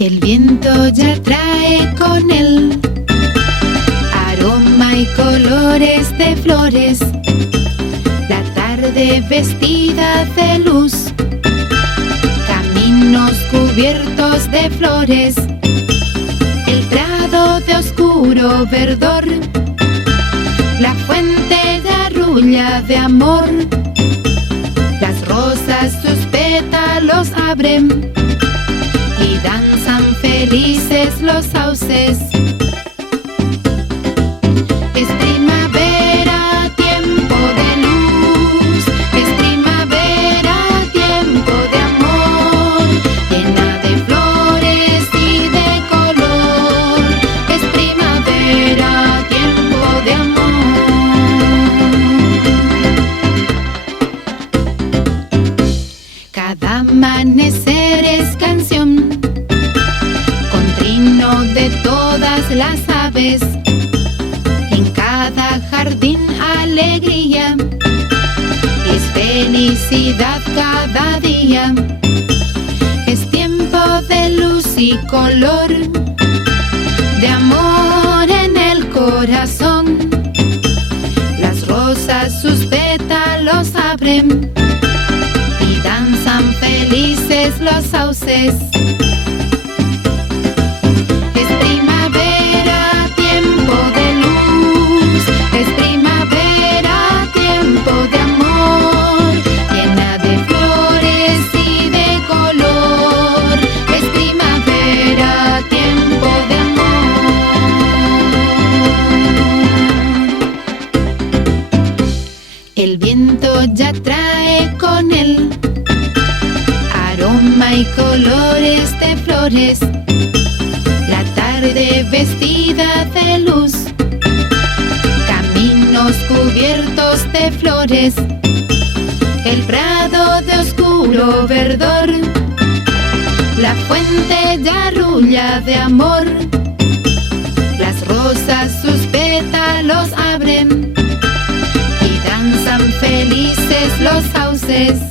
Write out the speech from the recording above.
El viento ya trae con él aroma y colores de flores, la tarde vestida de luz, caminos cubiertos de flores, el prado de oscuro verdor, la fuente de arrulla de amor, las rosas sus pétalos abren y danzan felices los sauces. Es primavera, tiempo de luz, es primavera, tiempo de amor, llena de flores y de color. Es primavera, tiempo de amor. Cada amanecer es canción, con trino de todas las aves. En cada jardín alegría, es felicidad cada día. Es tiempo de luz y color, de amor en el corazón. Las rosas sus pétalos abren y danzan felices los sauces. Es primavera, tiempo de luz, es primavera, tiempo de amor, llena de flores y de color. Es primavera, tiempo de amor. El viento ya trae con él aroma y colores de flores, la tarde vestida de luz, caminos cubiertos de flores, el prado de oscuro verdor, la fuente de arrulla de amor, las rosas sus pétalos abren y danzan felices los sauces.